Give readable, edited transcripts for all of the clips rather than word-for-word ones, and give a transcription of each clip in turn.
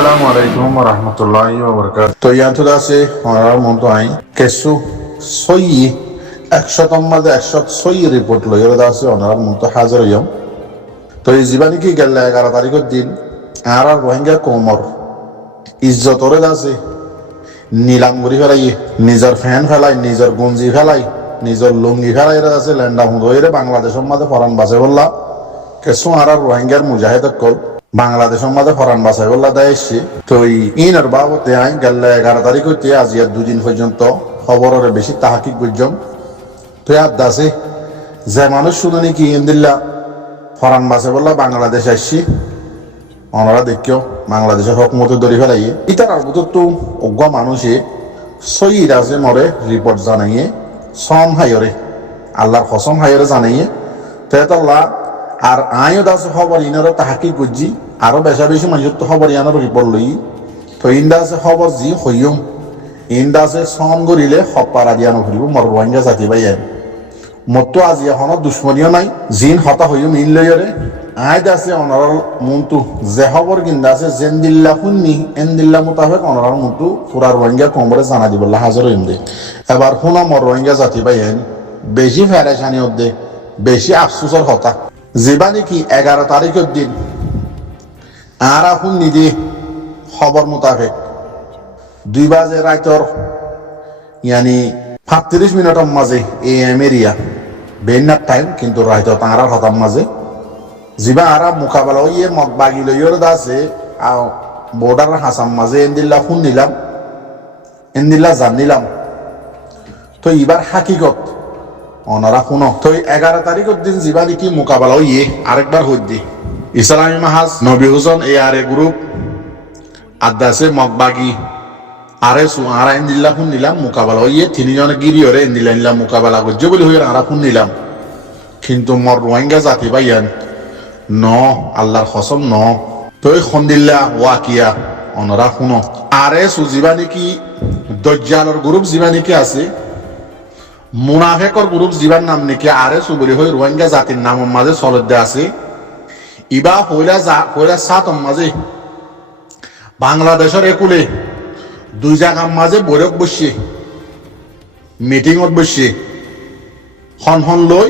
Assalamu alaikum wa rahmatullahi wa barakatuh. তো ইয়ান্তু আছে আমার মন তো আই কেসু সই 100 মধ্যে 106 রিপোর্ট লইরা আছে ওনার মন তো হাজার হইম। তো এই জীবানি কি গেল 11 তারিখের দিন আর রোহিঙ্গা কোমর ইজ্জতরে আছে নিলাম করি ফেলাই নিজের ফ্যান ফেলাই নিজের গঞ্জি ফেলাই নিজের লুঙ্গি ফেলাই আছে ল্যান্ডা হুঁদরে বাংলাদেশের মধ্যে ফরান বাসে বললা কেসু আর রোহিঙ্গার মুজাহিদ কল বাংলাদেশের মধ্যে ফরান বাসাই বললা দেয় এসছি। তো ইনার বাবদে আই গেল 11 তারিখ হইতে আজ আর দুদিন পর্যন্ত খবরের বেশি তাহাকিক বুঝম। তো আর দাসে যে মানুষ শুনে নাকি ইন্দিল্লা ফরান বাসে বললা বাংলাদেশ আসছি ওনারা দেখিও বাংলাদেশের হকমতে ধরে ফেলাই ইতার আর তো অজ্ঞ মানুষে সইর আছে মরে রিপোর্ট জানাইয়ে সম হাইরে আল্লাহর কসম হাইরে জানাইয়ে তেতাল্লাহ আর আইও দাস খবর ইনারও তাহাকি গুজি আরো বেশা বেশি মানুষের তো খবর ইয়ানোর রিপোর্ট লই। তো ইন্দা আছে খবর জি হইম ইন্দা আছে সম গরিলে হপারা দিয়া নকরিব মর রোহিঙ্গা জাতি বাই আইন মতো আজি এখনো দুশ্মনীয় নাই জিন হতা হইম ইন লইরে আইদ আছে অনার মনটু যে খবর কিন্দা আছে জেন্দিল্লা শুননি এন্দিল্লা মোতাবেক অনার মনটু পুরা রোহিঙ্গা কমরে জানা দিব হাজার হইম দে। এবার শুনা মর রোহিঙ্গা জাতি বাই আইন বেশি ফেরেশানি দে বেশি আফসোসের কথা যেবা নাকি 11 তারিখের দিন আর এখন নিদি খবর মোতাবেক 2 বাজে রাইতর ইয়ানি 35 মিনিটের মাঝে AM এরিয়া বেনার টাইম কিন্তু রাইতর তাঁরা হতাম মাঝে যিবা আর মোকাবেলা ইয়ে মত বাগি লইয়ের দাসে বর্ডার হাসাম মাঝে এন্দিল্লা ফোন নিলাম এন্দিল্লা জান নিলাম। তো এবার হাকিকত ওনারা শুনো। তো 11 তারিখের দিন যিবা নাকি মোকাবেলা ইয়ে আরেকবার হইদি ইসলামী মাহাজ নবী হুসেন এ আর এ গ্রুপ আদাসে মগবাগি আরে সুহারা এন্দিল্লা ফোন নিলাম মোকাবেলা ইয়ে তিনজনে গিরিয়রে এন্দিল্লা নিলাম মোকাবেলা করছে বলে হয়ে আরা ফোন নিলাম কিন্তু মর রোহিঙ্গা জাতি ভাইয়ান ন আল্লাহর কসম ন। তো খন্দিল্লা ওয়াকিয়া ওনারা শুনো আরে সুজিবা নাকি দজ্জালর গ্রুপ যিবা নাকি আছে মুনাফেকর গ্রুপ যিবার নাম নাকি আরে সুবলি হয়ে রোহিঙ্গা জাতির নামের মাঝে চলতে আছে ইবা হইলা সাতম মাঝে বাংলাদেশের একুলে 2 জায়গার মাঝে বৈঠক বসছে মিটিংত বসছে হন লই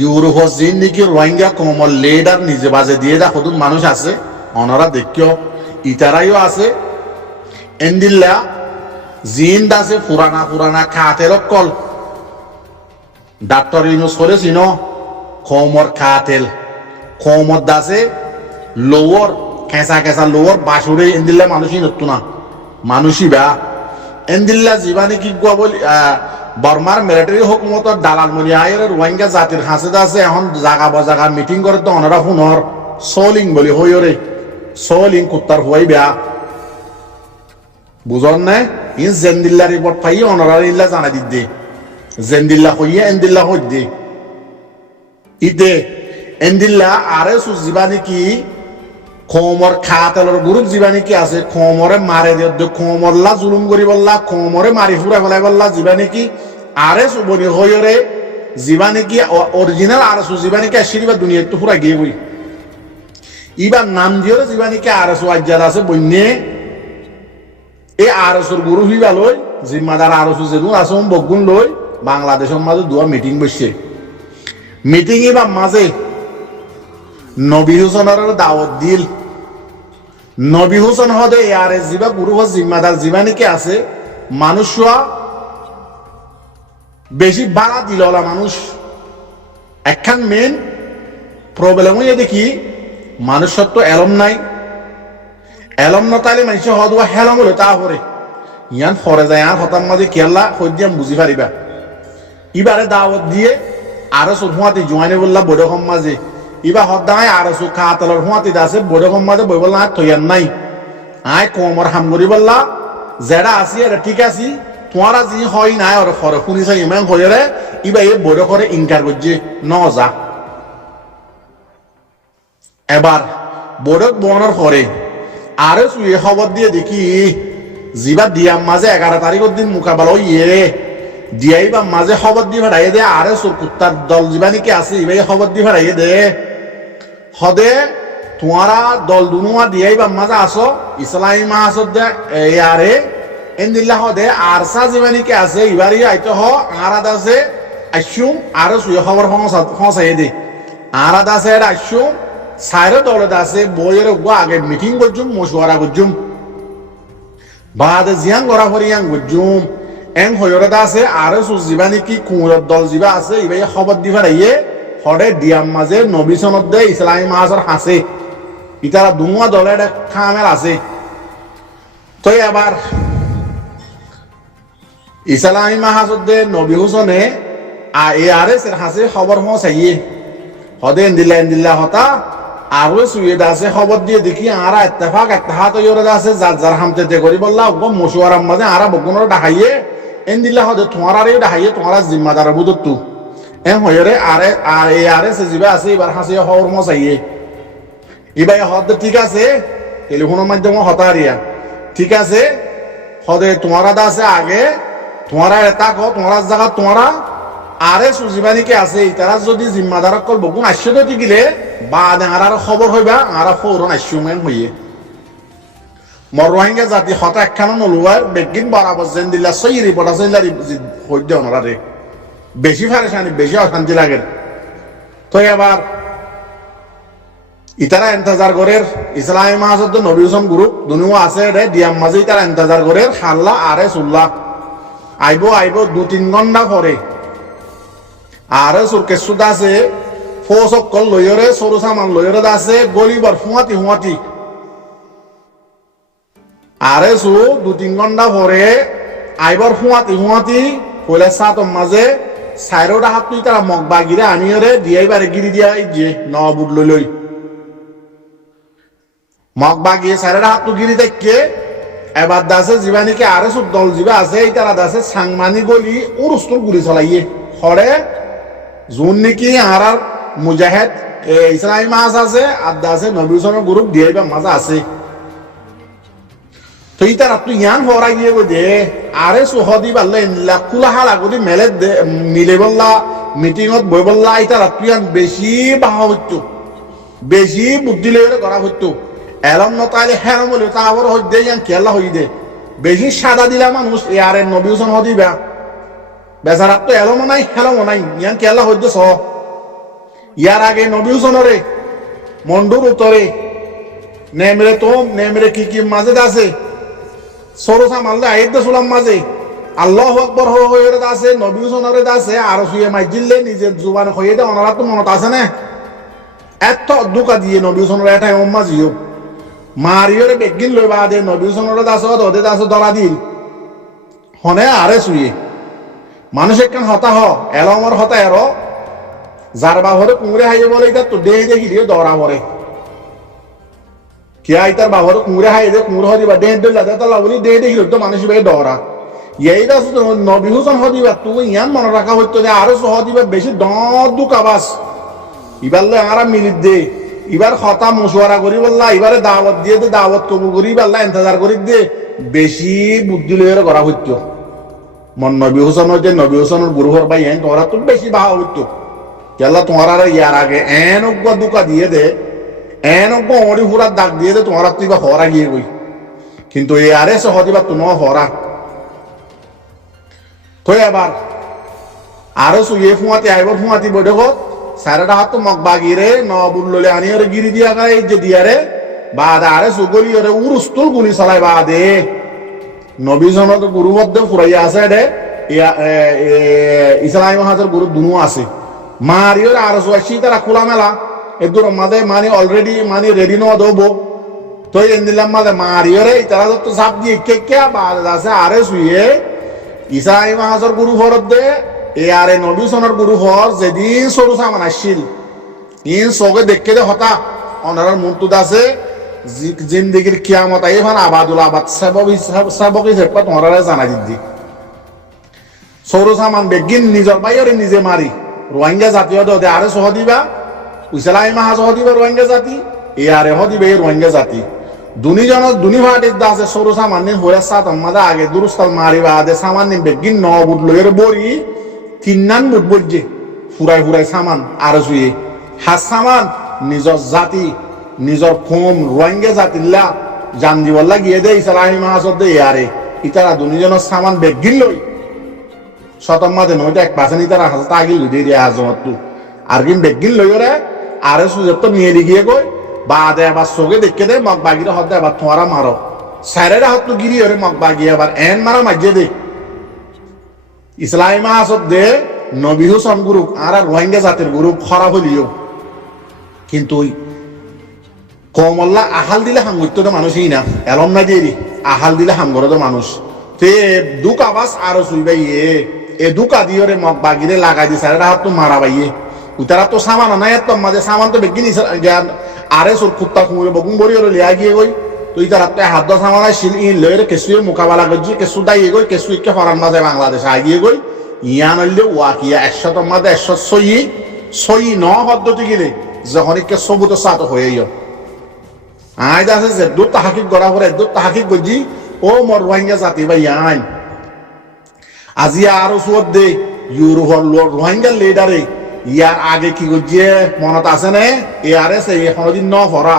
ইউরোপর জিন নাকি রোহিঙ্গা কমল লিডার নিজে বাজে দিয়ে দা কত মানুষ আছে ওনারা দেখিও ইতারাইও আছে এন্দিল্লা জিন দাসে পুরানা খাতের কল ডাক্তার ইউনুস করেছিল কমর খাতেল কমর দাসে লোয়ার কেঁচা লোয়ার বাসুরে এন্দিল্লা মানুষই নতুন না মানুষই বা এন্দিল্লা জীবানি কি গুয়া বলি বর্মার মিলিটারি হুকুমতর দালাল মনি আয়ের রোহিঙ্গা জাতির হাসে আছে এখন জাগা মিটিং করে তো ওনারা শুনর সোলিং বলি হইরে সোলিং কুত্তার হই বেয়া বুঝন নাই ইন জেন্দিল্লা রিপোর্ট পাই ওনারা ইল্লা জানা দিতে জেন্দিল্লা হইয়া এন্দিল্লা হই দে ইদে এন্দিল্লা আরে সুজিবা নাকি কোমর খাতেলর গ্রুপ যিবা নাকি আছে কোমরে মারে দিয়ে কোমরলা জুলুম করি বললা কোমরে মারি ফুরা ফেলাই বললা যিবা নাকি আরে সুবনি হইরে যিবা নাকি অরিজিনাল আর সুজিবা নাকি আশীর্বাদ দুনিয়া তো পুরা গিয়ে গই ইবার নাম দিয়ে যিবা নাকি আর সুয়াজ্জাদ আছে বন্যে এই আর সুর গুরু হিবা লই জিম্মাদার আর সুজেদু আসম বগুন লই বাংলাদেশের মাঝে দুয়া মিটিং বসছে মিটিং এবার মাঝে নবী হুসেনের দাওয়াত দিল নবী হুসেন হদে আর যিবা গুরু জিম্মাদার যিবা নাকি আছে মানুষ বেশি বাড়া দিল মানুষ একখান মেন প্রবলেম হয়ে দেখি মানুষের তো এলম নাই এলম নতাইলে মানুষ হদুয়া হেলম হলে তা হরে ইয়ান ফরে যায় আর হতার মাঝে কেল্লা হইয়াম বুঝি পারিবা ইবারে দাওয়াত দিয়ে আরো হুয়াতে জোয়ানে বললা বৈঠকম মাঝে ইবা হদায় আরো খাতলর হুয়াতে দাসে বৈঠকম মাঝে বই বললা থইয়ান নাই আয় কোমর হামগরি বললা যেটা আসি এটা ঠিক আছি তোমারা যি হয় নাই আর ফরে শুনিছে ইমান হইরে ইবা এই বৈঠকরে ইনকার করছে ন যা এবার বৈঠক বনার পরে আরো সুয়ে খবর দিয়ে দেখি যিবা দিয়াম মাঝে 11 তারিখের দিন মোকাবেলা ইয়ে দিয়াই বা মাঝে খবর দিয়ে ফেরাইয়ে দে আরে সুর কুত্তার দল যিবা নাকি আছে ইবাই খবর দিয়ে ফেরাইয়ে দে হদে তোমারা দল দুনুয়া দিয়াই বা মাঝে আসো ইসলামী মাহাসদ দে ইয়ারে এন্দিল্লাহ দে আরসা জীবানিকে আছে ইবারি আইতো হ আরাদ আছে আইসুম আরো সুয় খবর ফসাই দে আরাদ আছে আইসুম সাইরে দলে আছে বইয়ের আগে মিটিং করছুম মশওয়ারা করছুম বাদে জিয়াং গড়া ফরিয়াং করছুম এং হয়রে আছে আরো সু জীবানি কি কুমুর দল জিবা আছে ইবাই খবর দিবা রাইয়ে হরে দিয়াম মাঝে নবী সনদ দে ইসলামী মাহাজর হাসে ইতারা দুনুয়া দলের খামের আছে তো এবার ইসলামী মাহাজুদ্দে নবী হুসনে ARS এর হাসে খবর পৌঁছাইয়ে হদে ইন্দিল্লা হতা আরো সুয়ে দাসে খবর দিয়ে দেখি আরা ইত্তেফাক ইত্তেহাত ইরে দাসে যার হামতে তে করি বললা ও মশওয়ারার মাঝে আরা বগুনর ডাহাইয়ে ইন্দিল্লা হদে তোমারারে ডাহাইয়ে তোমারা জিম্মাদার বুদতু এম হয়রে ARS জিবা আছে এবার হাসে খবর পৌঁছাইয়ে ইবাই হদ ঠিক আছে টেলিফোনের মাধ্যমে হতারিয়া ঠিক আছে হদে তোমারা দাসে আগে তোমারা এটা কো তোমার জায়গা তোমারা আরে সুজিবানিকে আছে তারা যদি জিম্মাদার কল বগুন আশ্চর্য গিলে বা আর খবর হইবা আর ফৌরন আশ্চুমেন হইয়ে মর রোহিঙ্গা জাতি হতা একখানো নলুয়ার বেগিন বরাবর যেন দিলা সই রিপোর্ট আছে হইতে ওনারে বেশি ফারেশানি বেশি অশান্তি লাগে তো এবার ইতারা ইন্তজার করের ইসলামী মাহাজুদ্দ নবী হুসেন গ্রুপ দুনিয়া আছে রে দিয়াম মাঝে ইতারা ইন্তজার করের হাল্লা আরে সুল্লাহ আইব 2-3 ঘন্টা পরে আরে সুরকে সুদা আছে ফোসক কল লয়রে সরু সামান লয়রে আছে গলিবার ফুয়াতি আরে সু 2-3 ঘন্টা পরে আইবার ফুয়াতি কইলে সাতম মাঝে সাইরোটা হাত তুই তারা মগবা গিরে আনিয়রে দিয়াই বারে গিরি দিয়া যে নবুড লই মগবা গিয়ে সাইরোটা হাত তুই গিরি দেখকে এবার দাসে জীবানিকে আরে সব দল জিবা আছে এই তারা দাসে সাংমানি গলি উরুস্তুর গুলি চলাইয়ে হরে জুন নাকি আর মুজাহিদ ইসলামী মাস আছে আর দাসে নবী হুসেনের গ্রুপ দিয়ে মাঝে আছে তো এই তারা তুই ইয়ান হরা গিয়ে দে আরে সুহদি বাল্লে লাকুলা হালা গদি মেলে মিলে বললা মিটিংত বই বললা এই তারা তুই বেশি বাহা হইতো বেশি বুদ্ধি লেগে করা হইতো এলম নতাইলে হেরম বলে তা আবার হইতে ইয়ান কেলা হই দে বেশি সাদা দিলা মানুষ আরে নবী হুসেন হদিবা বেচারা তো এলমও নাই হেলমও নাই ইয়ান কেলা হইতে স ইয়ার আগে নবী হুসেনরে মন্ডুর উত্তরে নেমরে কি মাঝে আছে সরসা মারলে আইদ সুলাম মাঝে আল্লাহু আকবার হয়ে আছে নবী হুসেনরে আছে আর সুয়ে মাইজিলে নিজের জুবান হয়ে দে ওনারা তো মনত আছে না এত দুকা দিয়ে নবী হুসেনরে এটা উম্মা জিও মারিয়রে বেগিন লই বাদে নবী হুসেনরে দাসো ওদে দাসো দরা দিল হনে আরে সুয়ে মানুষ একখান হতা এলমর হতা এরো যার বাহরে কুমড়ে হাইয়ে বলে এটা তো দেখি দিয়ে দরা মরে কে আইতার বাহরে কুমড়ে হাইয়ে দে কুমড়ে হদিবা দিলা তালা বলি দেখি তো মানুষ ভাই দরা এইটা নবী হুসেন হদিবা তুই ইয়ান মনে রাখা হইতো যে আরো হদিবা বেশি দুকাবাস ইবারলে আরা মিলিত দে এবার হতা মশওয়ারা করি বললা এবারে দাওয়াত দিয়ে দে দাওয়াত কবুল করি বললা ইন্তজার করি দে বেশি বুদ্ধি লইরে করা হইতো মন নবী হুসেন হইতে নবী হুসেনের গুরুহর ভাই এন তোরা তো বেশি বাহা হইতো কেলা তোমার ইয়ার আগে এন অজ্ঞ দুকা দিয়ে দে এন অজ্ঞ অড়ি হুরার দাগ দিয়ে দে তোমার তুই বা হরা গিয়ে গই কিন্তু এই আরে সে হদিবা তুমি হরা তো এবার আরো সুয়ে ফুয়াতি আইবার ফুয়াতি বই দেখো সারাটা হাত মগ বাগিরে নবুল ললে আনিয়রে গিরি দিয়া গায় যে দিয়ারে বাদ আরে সুগলি ওরে উরুস্তুল গুলি চালাই বাদে নবী জনত গুরু মধ্যে ফুরাইয়া আছে রে ইসলামী মাহাজের গুরু দুনু আছে মারিয়র আর সুয়াশি তারা খোলা মেলা এদুর মাঝে মানে অলরেডি মানে রেডি ন দেবো তো এন্দিলাম মাঝে মারিয়রে তারা তো চাপ দিয়ে কে বাদ আছে আরে শুয়ে ইসলামী মাহাজের গুরু ফরত দে আরে নবী সনের গুরু হর যেদিন সরু সামান আসছিল ইন সগে দেখে দে হতা অনারার মন্তুদ আছে জিন্দিগির কিয়ামত আই ফান আবাদুল আবাদ সাবক হিসেবে তোমারা জানা দিদি সরু সামান বেগিন নিজর বাইরে নিজে মারি রোহিঙ্গা জাতীয় দে আরে সহদিবা ইসলামী মাহাজ হদিবা রোহিঙ্গা জাতি আরে হদিবে রোহিঙ্গা জাতি দুনি ভাটির দাসে সরু সামান নিন হয়ে সাত আমাদের আগে দুরুস্তাল মারিবা আদে সামান নিন বেগিন ন বুট লইয়ের বড়ি তিন্নান বুট বলছে ফুরাই সামান আর জুয়ে হাস সামান নিজর জাতি নিজর কম রোহিঙ্গা জাতিল্লা জান দিবল্লা গিয়ে দে ইসলামী মাহাজত দে ইয়ারে ইতারা দুজনের সামান বেগিল লই শতম মাঝে নয়টা 1% ইতারা হাজার আগিল দিয়ে দিয়ে হাজমত আর কিন বেগিল লই ওরে আরে সুযোগ তো নিয়ে গিয়ে গই বাদে আবার চোখে দেখে দে মগ বাগিরে হতে আবার তোমারা মারো স্যারেরা হত গিরি ওরে মগ বাগিয়ে আবার এন মারা মাঝে দে ইসলামী মাহাজত দে নবী হুসন গ্রুপ আর রোহিঙ্গা জাতির গ্রুপ খারাপ হলিও কিন্তু কমল্লা আহাল দিলে হাঙ্গুত্য তো মানুষই না এলম না দিয়ে আহাল দিলে হাঙ্গর তো মানুষ তে দুক আবাস আরো চুইবাই এ দুকা দিয়ে রে মগ বাগিরে লাগাই দি স্যারেরা হাত তো মারা বাইয়ে উতারা তো সামান নাই এত মাঝে সামান তো বেগিনি আরে সোর কুত্তা কুমুরে বগুন বড়ি ওরে লিয়া গিয়ে গই তুই তার হাত দা সামান শিল ইন লইরে কেসুয়ে মোকাবেলা করছি কেসু দাইয়ে গই কেসু ইকে ফরান মাঝে বাংলাদেশ আগিয়ে গই ইয়ান হইলে ওয়াকিয়া 100 মাঝে 106 ন পদ্ধতি গেলে যখন ইকে সবুত সাত হয়ে যাও আজ আছে যে দু তাহাকিক গড়া পরে দু তাহাকিক গজি ও মর রোহিঙ্গা জাতি ভাই আইন আজি আরো সুদ দে ইউরোপর রোহিঙ্গা লিডারে ইয়ার আগে কি গজিয়ে মনত আছে নে এআরএস এখন দিন ন ভরা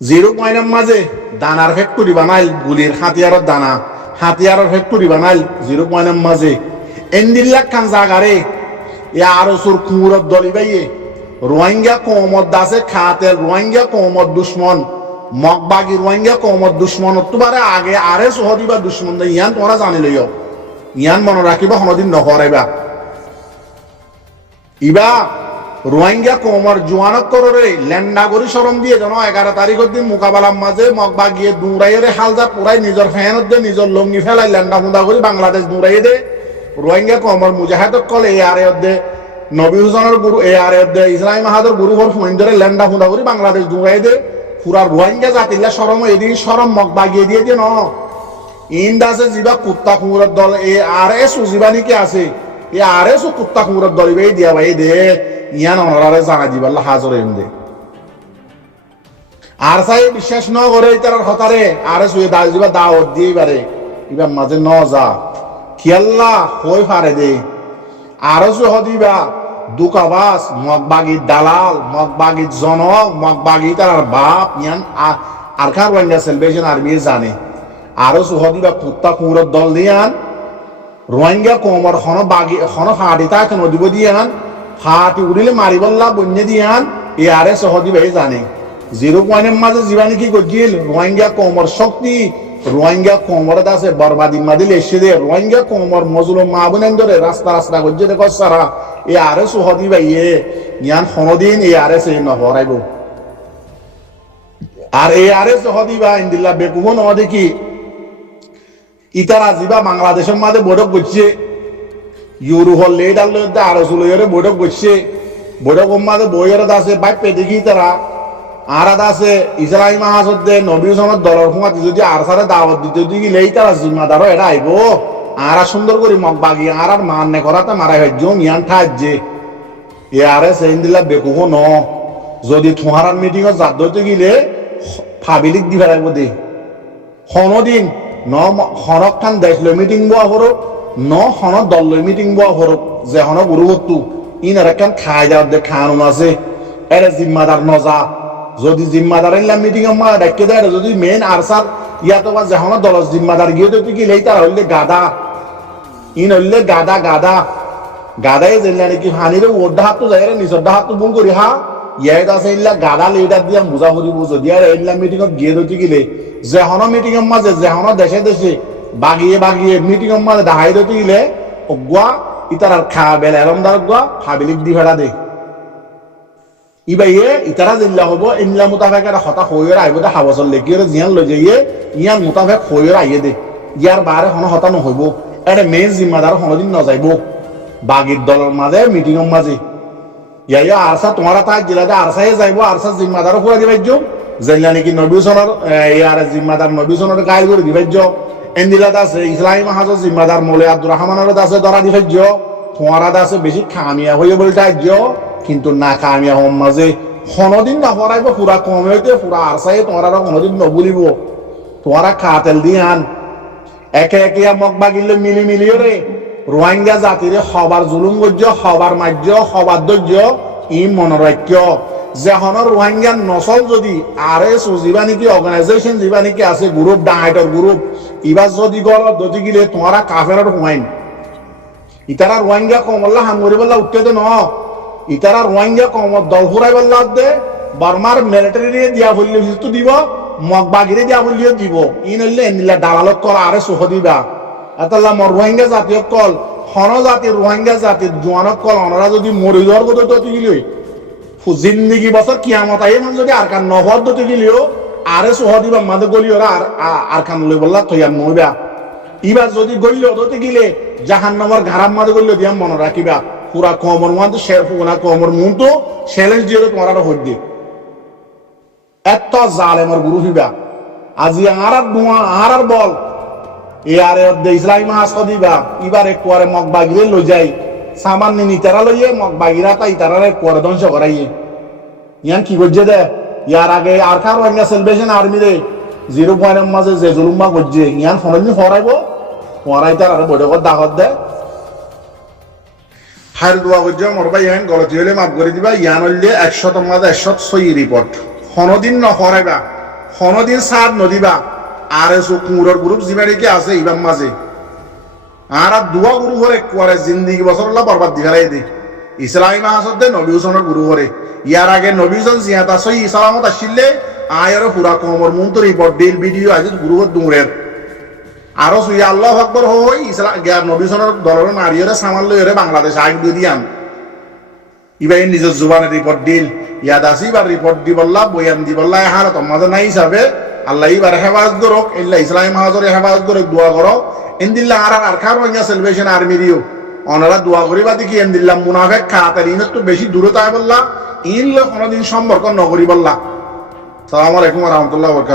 0 মাঝে দানার ফ্যাক্টরি বানাইল গুলির হাতিয়ারের ফ্যাক্টরি বানাইল 0 মাঝে এন্দিল্লা খান জাগারে এ আরো সুর কুমুরত দলি বাইয়ে রোহিঙ্গা কৌমত দাসে খাতেল রোহিঙ্গা কৌমত দুশ্মন মগবাগি রোহিঙ্গা কৌমত দুশ্মন তোমারে আগে আরে সহদিবা দুশ্মন ইয়ান তোমরা জানি লইও ইয়ান মনে রাখিবা কোনদিন নহরাইবা ইবা রোহিঙ্গা কৌমর জোয়ানক করে ল্যান্ডাগরি সরম দিয়ে যেন 11 তারিখের দিন মোকাবেলার মাঝে মগবাগিয়ে দৌড়াইয়ে হালজা পুরাই নিজের ফ্যানত দে নিজের লঙ্গি ফেলাই ল্যান্ডা হুদা করে বাংলাদেশ দৌড়াইয়ে দে রোহিঙ্গা কৌমর মুজাহিদক কলে এ আরে দে নবী হুসেনের গুরু এ আর ইসলামী মাহাদুর গুরু হর ফোনদরে ল্যান্ডা ফুদা করি বাংলাদেশ দূরাই দে পুরা রোহিঙ্গা জাতিল্লা শরম এদিন শরম মগ বাগিয়ে দিয়ে ন ইন্দাসে জিবা কুত্তা কুমুরের দল এ আর এস জিবানি কে আছে এ আর এস কুত্তা কুমুরের দল এই দিয়া ভাই দে ইয়ান অনারে জানা দিবাল্লা হাজর এম দে আর সাই বিশ্বাস ন করে তার হতারে আর এস দা জিবা দাওয়াত দিয়ে বারে ইবা মাঝে ন যা খেয়াল্লা হই পারে দে আরো হদিবা দুকাবাস মগবাগি দালাল মগবাগি জনক মগবাগি তার বাপ ইয়ান আর খান রোহিঙ্গা সেলিব্রেশন আর্মি জানে আরো হদিবা কুত্তা কুমুরের দল দিয়ান রোহিঙ্গা কোমর খন বাগি খন ফাটি তাকে নদীব দিয়ান ফাটি উড়িলে মারিবল্লা বন্যে দিয়ান এ আরে সহদিবা জানে 0 মাঝে জীবানি কি গজিল রোহিঙ্গা কোমর শক্তি রোহিঙ্গা কোমর আছে বরবাদি মাদিল এসে দে রোহিঙ্গা কোমর মজলুম মাবুনেন ধরে রাস্তা গজ্জে দেখো সারা এ আরে সুহদি ভাইয়ে ইয়ান হনদিন এ আরে সে নহরাইব আর এ আরে সুহদি ভাই ইন্দিল্লা বেকুমো ন দেখি ইতারা জিবা বাংলাদেশের মাঝে বৈঠক করছে ইউরোপর লেডার লইতে আরো সুলইরে বৈঠক করছে বৈঠক মাঝে বইয়ের আছে বাইপে দেখি তারা আর আছে ইসরাইল মাহাজত দে নবী সমাজ দলের হুমাত যদি আর সারে দাওয়াত দিতে দিকে লেই তারা জিম্মাদারও এটা আইব আর সুন্দর করে মগ বাগি আর মান্নে করাতে মারাই হয় জম ইয়ান ঠাজে এ আরে সেইন দিলা বেকুহ ন যদি তোমার মিটিং জাত দইতে গিলে ফাবিলিক দিবা রাখবো দে হনদিন ন হনক খান দেখলো মিটিং বোয়া হরক ন হন দল মিটিং বোয়া হরক যে হন গুরু হতু ইন আর একখান খাই যাওয়ার দে খানো আছে এরে জিম্মাদার নজা যদি জিম্মাদার মিটিং মা ডাকে দেয় যদি মেন আরসার ইয়াতো বা যেহন দল জিম্মাদার গিয়ে তো কি লেই তার হইলে গাদা ইন হইলে গাদা গাদা গাদাই জেলা নাকি হানিরে ওডা হাত তো যায় নিজের হাত তো বুন করি হা ইয়াই আছে ইল্লা গাদা লেইটার দিয়া বুঝা বুঝি বুঝো দিয়া এল্লা মিটিং গিয়ে তো কি লে যেহন মিটিং মাঝে যেহন দেশে দেশে বাগিয়ে বাগিয়ে মিটিং মাঝে ডাহাই তো গিলে অগুয়া ইতার আর খা বেলা এরমদার গুয়া ফাবিলিক দি ফেড়া দে ইবাইয়ে ইতারা জিল্লা হব ইনলা মোতাবেক এটা হতা হইয়ের আইব দে হাবসর লেগিয়ে জিয়ান লৈ যাইয়ে ইয়ান মোতাবেক হইয়ের আইয়ে দে ইয়ার বারে হন হতা নহইব এটা মেন জিম্মাদার হনদিন নযাইব বাগির দলের মাঝে মিটিং মাঝে ইয়াইয়া আরসা তোমার তাই জেলাতে আরসাই যাইব আরসা জিম্মাদারও ফুরা দিবাইজ যেলা নাকি নবীসনের ইয়ার জিম্মাদার নবীসনের গাইল করে দিবাইজ এন্দিলাত আছে ইসলামী মাহাজর জিম্মাদার মৌলে আব্দুর রহমানের আছে ধরা দিবাইজ তোমার আছে বেশি খামিয়া হইয়ে বলতে আইজ কিন্তু না কামিয়া হম মাঝে হনদিন না হরাইব পুরা কমে হইতে পুরা আরসাই তোমারা হনদিন নবুলিব তোমারা খাতেল দিয়ান একে একে মগ বাগিলে মিলি মিলিয়ে রে রোহিঙ্গা জাতিরে হবার জুলুম গজ্য হবার মাজ্য হবার ধৈর্য ই মনোরাজ্য যে হনৰ রোহিঙ্গা নসল যদি RSO যিবা নেকি অর্গানাইজেশন যিবা নেকি আছে গ্রুপ ডাঙাইটর গ্রুপ ইবাস যদি গল যদি গিলে তোমারা কাফেরর হুমাইন ইতারা রোহিঙ্গা কমল্লা হামগরি বল্লা উঠতে দে ন ইতারা রোহিঙ্গা কম দল ফুরাই বল্লা দে বর্মার মিলিটারি দিয়া বললি তো দিব মগবাগিরে দিয়া বললিও দিব ইন হইলে এনিলা দালালত কল RSO দিবা এতাল্লা মর রোহিঙ্গা জাতীয় কল হন জাতির রোহিঙ্গা জাতির জোয়ানত কল অনরা যদি মরি যাওয়ার কথা তো গিলই জিন্দগি বছর কিয়ামত আই মান যদি আরকান নহদ দতে গিলিও RSO দিবা মাদে গলি ওরা আরকান লই বল্লা তৈয়ার নইবা ইবার যদি গইল দতে গিলে জাহান্নামের ঘারাম মাদে গইল দিয়া মনে রাখিবা পুরা কমর মধ্যে শের ফুনা কমর মুন তো চ্যালেঞ্জ দিয়ে তোমার হইদি এত জালেমের গুরু হিবা আজি আর দুয়া আর বল এ আরে ইসলামী মাস দিবা ইবার এক পরে মগবাগিরে লই যাই সামান্য নিতারা লইয়ে মগবাগিরা তাই তারারে পরে ধ্বংস করাইয়ে ইয়ান কি করছে দে ইয়ার আগে আর কার রোহিঙ্গা সেলিব্রেশন আর্মি রে 0 পয়েন্টের মাঝে যে জুলুমা করছে ইয়ান ফোননি হরাইবো হরাই তার আর বৈঠকত দাগত দে হার দোয়া করছে মোর ভাই ইয়ান গলতি হলে মাফ করে দিবা ইয়ান হইলে 100 মাঝে 106 রিপোর্ট কোনদিন ন হরাইবা কোনদিন সাথ নদিবা RSO কুমুরর গ্রুপ জিমারি কি আছে ইবাম মাঝে আর দুয়া গুরু করে করে জিন্দিগি বছর আল্লাহ বরবাদ দি ফেলাই দি ইসলামী মাহাসদ দে নবী হুসেনের গুরু করে ইয়ার আগে নবী হুসেন জিয়াতা সই সালামত আসিলে আয়ের পুরা কমর মুন্তর রিপোর্ট ডিল ভিডিও আজি গুরুর দূরের আরো সুই আল্লাহু আকবার হই ইসলাম জ্ঞান নবী হুসেনের দলের নারীরে সামাল লইরে বাংলাদেশ আইন দিয়ান ইবাই নিজের জুবানের রিপোর্ট ডিল ইয়াদ আসি বা রিপোর্ট দি বল্লা বয়ান দি বল্লা হালত আমাদের নাই হিসাবে আল্লাহ এবার হেফাজত করক ইল্লা ইসলামী মাহাজরে হেফাজত করে দোয়া করো ইনদিল্লা আর কার রোহিঙ্গা সেলিব্রেশন আর্মি দিও ওনারা দোয়া করিবা দেখি ইনদিল্লা মুনাফেক খাতারিন একটু বেশি দূরে তাই বললা ইনলে কোনোদিন সম্পর্ক নগরি বললা। সালামু আলাইকুম ওয়া রাহমাতুল্লাহি ওয়া বারাকাতুহু।